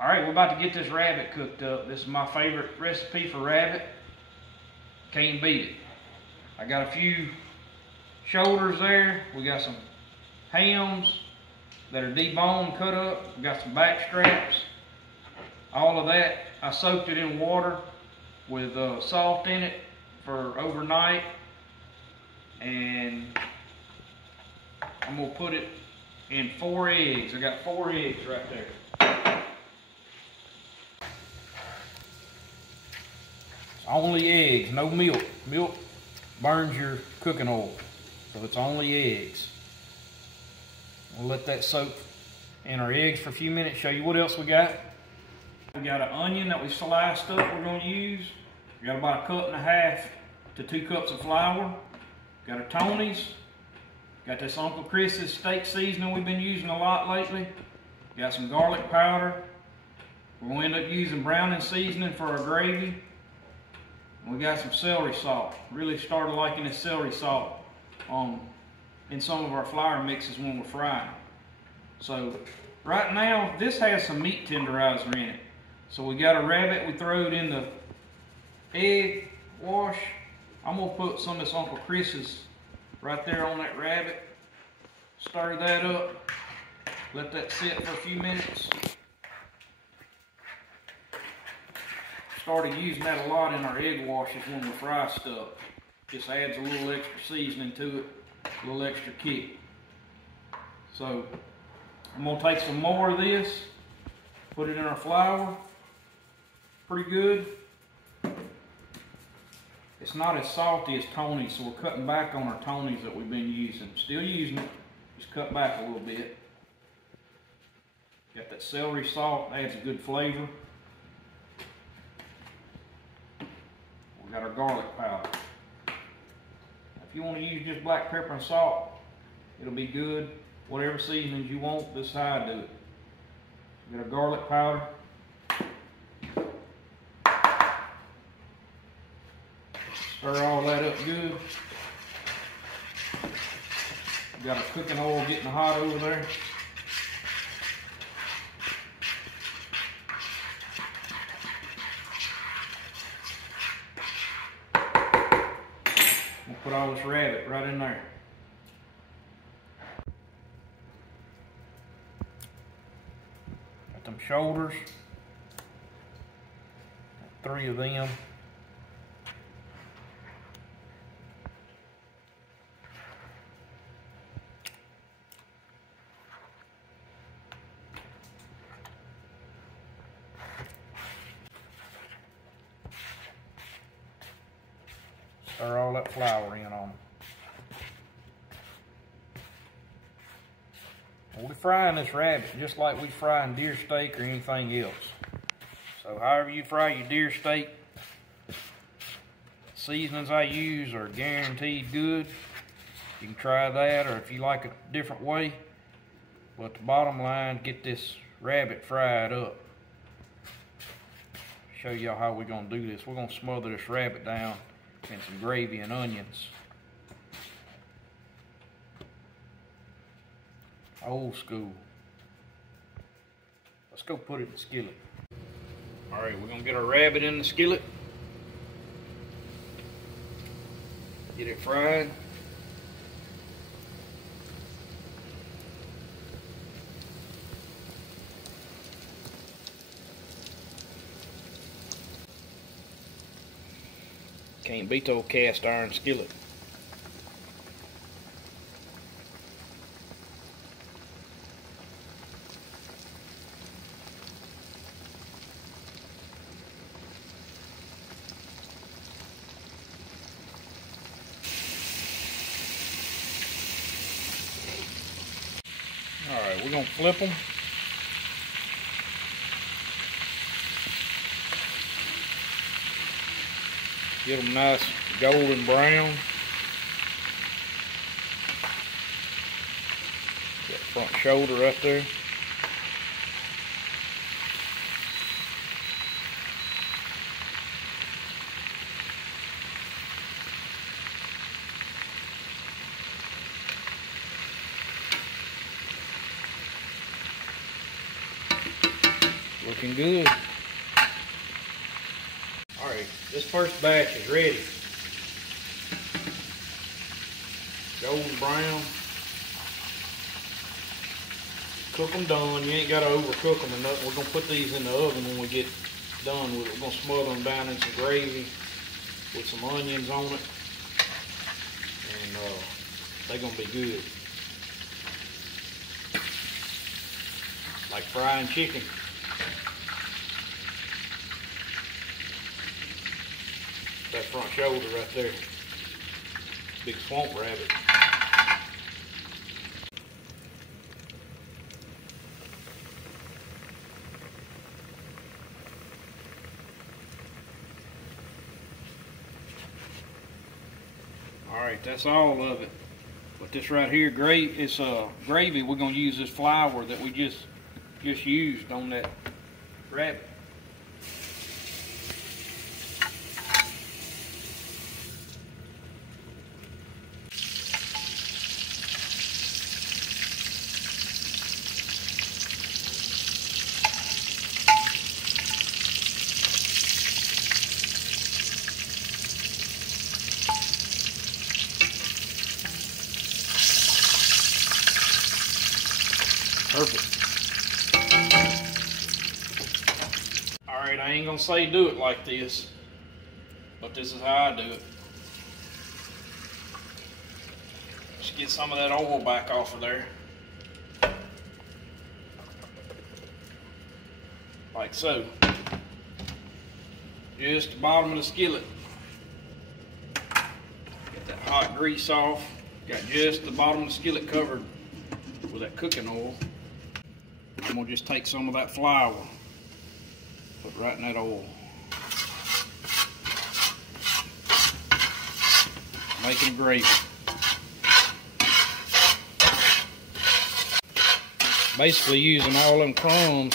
All right, we're about to get this rabbit cooked up. This is my favorite recipe for rabbit. Can't beat it. I got a few shoulders there. We got some hams that are deboned, cut up. We got some back straps. All of that, I soaked it in water with salt in it for overnight. And I'm gonna put it in 4 eggs. I got 4 eggs right there. Only eggs, no milk. Milk burns your cooking oil, so it's only eggs. We'll let that soak in our eggs for a few minutes, show you what else we got. We got an onion that we sliced up we're going to use. We got about 1.5 cups to 2 cups of flour. Got our Tony's. Got this Uncle Chris's steak seasoning we've been using a lot lately. Got some garlic powder. We're going to end up using browning seasoning for our gravy. We got some celery salt. Really started liking this celery salt in some of our flour mixes when we're frying. So right now, this has some meat tenderizer in it. So we got a rabbit, we throw it in the egg wash. I'm gonna put some of this Uncle Chris's right there on that rabbit. Stir that up, let that sit for a few minutes. Started using that a lot in our egg washes when we fry stuff. Just adds a little extra seasoning to it, a little extra kick. So I'm gonna take some more of this, put it in our flour. Pretty good. It's not as salty as Tony's, so we're cutting back on our Tony's that we've been using. Still using it, just cut back a little bit. Got that celery salt, adds a good flavor. We got our garlic powder. If you want to use just black pepper and salt, it'll be good. Whatever seasonings you want, this is how I do it. We got our garlic powder. Stir all that up good. We got our cooking oil getting hot over there. We'll put all this rabbit right in there. Got them shoulders. 3 of them. Stir all that flour in on them. We're frying this rabbit just like we frying deer steak or anything else. So however you fry your deer steak, seasonings I use are guaranteed good. You can try that, or if you like a different way. But the bottom line, get this rabbit fried up. Show y'all how we're gonna do this. We're gonna smother this rabbit down and some gravy and onions. Old school. Let's go put it in the skillet. All right, we're gonna get our rabbit in the skillet. Get it fried. Can't beat the old cast iron skillet. All right, we're gonna flip them. Get them nice golden brown. That front shoulder right there. Looking good. Alright, this first batch is ready. Golden brown. Cook them done. You ain't got to overcook them or nothing. We're going to put these in the oven when we get done with it. We're going to smother them down in some gravy with some onions on it. And they're going to be good. Like frying chicken. That front shoulder right there. Big swamp rabbit. Alright, that's all of it. But this right here, it's gravy. We're going to use this flour that we just used on that rabbit. Perfect. Alright, I ain't gonna say do it like this, but this is how I do it. Just get some of that oil back off of there. Like so. Just the bottom of the skillet. Get that hot grease off. Got just the bottom of the skillet covered with that cooking oil. I'm gonna just take some of that flour, put right in that oil. Making gravy. Basically using all them crumbs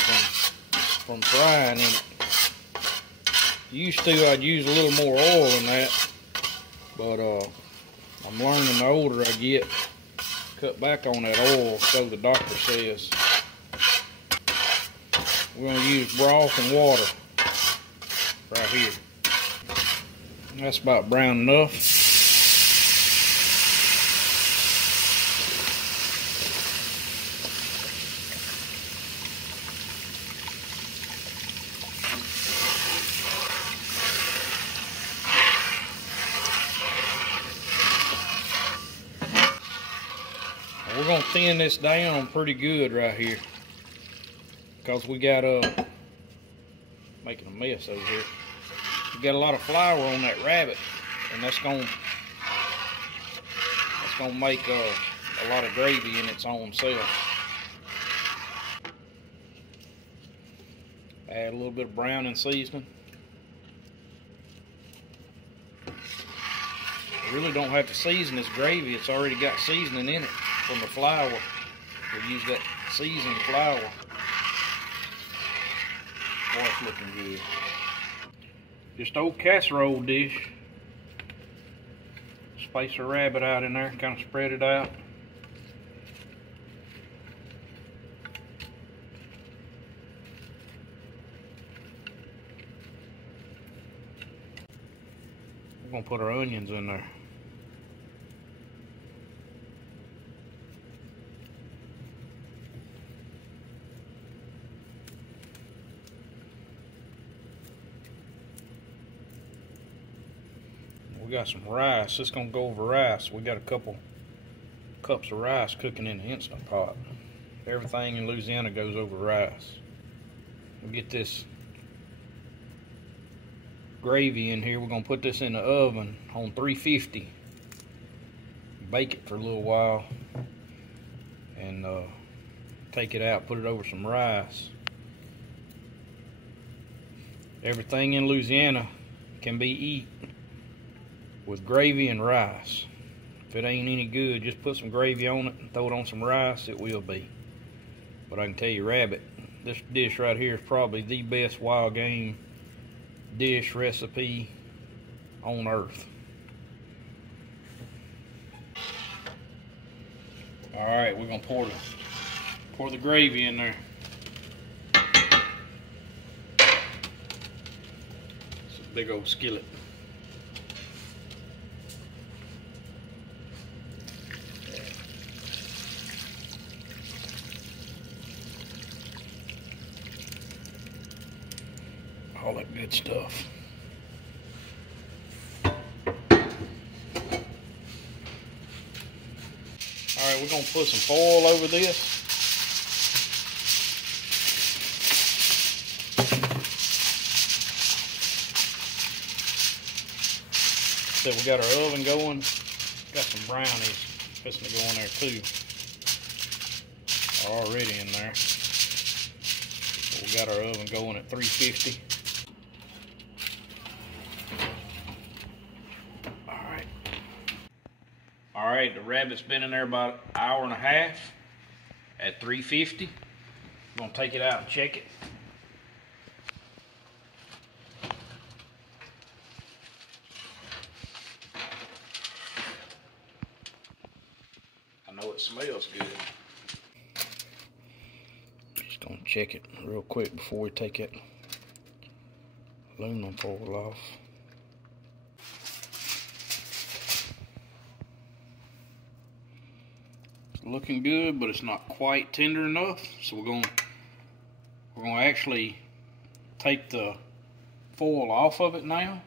from frying in it. Used to, I'd use a little more oil than that, but I'm learning the older I get, cut back on that oil, so the doctor says. We're going to use broth and water right here. That's about brown enough. We're going to thin this down pretty good right here, because we got making a mess over here. We got a lot of flour on that rabbit, and that's gonna make a lot of gravy in its own self. Add a little bit of browning seasoning. You really don't have to season this gravy. It's already got seasoning in it from the flour. We use that seasoned flour. Boy, it's looking good. Just old casserole dish. Space a rabbit out in there, kind of spread it out. We're gonna put our onions in there. We got some rice. It's gonna go over rice. We got a couple cups of rice cooking in the Instant Pot. Everything in Louisiana goes over rice. We'll get this gravy in here. We're gonna put this in the oven on 350. Bake it for a little while, and take it out, put it over some rice. Everything in Louisiana can be eaten with gravy and rice. If it ain't any good, just put some gravy on it and throw it on some rice, it will be. But I can tell you, rabbit, this dish right here is probably the best wild game dish recipe on earth. Alright, we're gonna pour the gravy in there. big old skillet. All that good stuff. All right, we're gonna put some foil over this. So we got our oven going. Got some brownies fixing to go in there too. Already in there. So we got our oven going at 350. All right, the rabbit's been in there about an hour and a half at 350. I'm gonna take it out and check it. I know it smells good. Just gonna check it real quick before we take it aluminum foil off. Looking good, but it's not quite tender enough, so we're gonna actually take the foil off of it now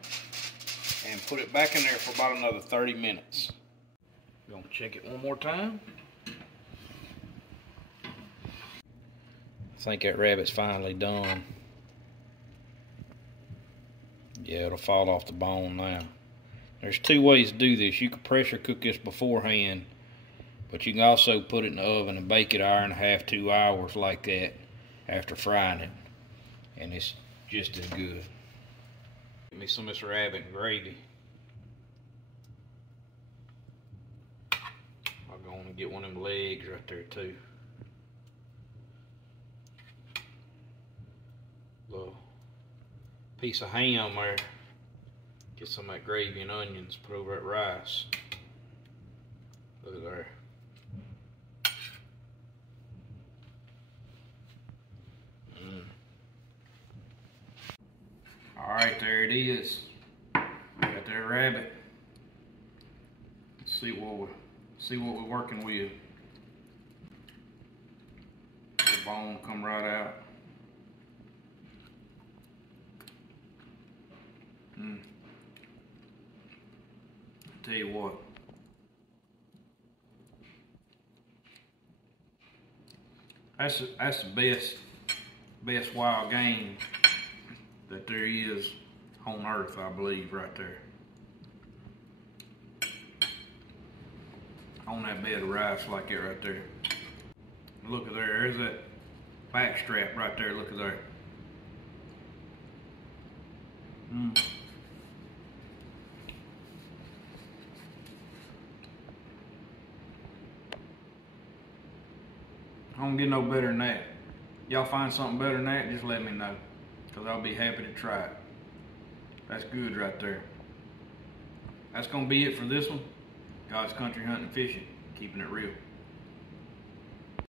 and put it back in there for about another 30 minutes. We're gonna check it one more time. I think that rabbit's finally done. Yeah, it'll fall off the bone now. There's two ways to do this. You can pressure cook this beforehand, but you can also put it in the oven and bake it 1.5 hours, 2 hours like that after frying it. And it's just as good. Give me some of this rabbit gravy. I'll go on and get one of them legs right there too. Little piece of ham there. Get some of that gravy and onions, put over that rice. Look at there. All right, there it is. Got that rabbit. Let's see what we're working with. The bone come right out. Tell you what. That's the best wild game that there is on earth, I believe, right there. On that bed of rice like that right there. Look at there, there's that back strap right there, look at there. I don't get no better than that. Y'all find something better than that, just let me know, because I'll be happy to try it. That's good right there. That's going to be it for this one. God's Country Hunting and Fishing, keeping it real.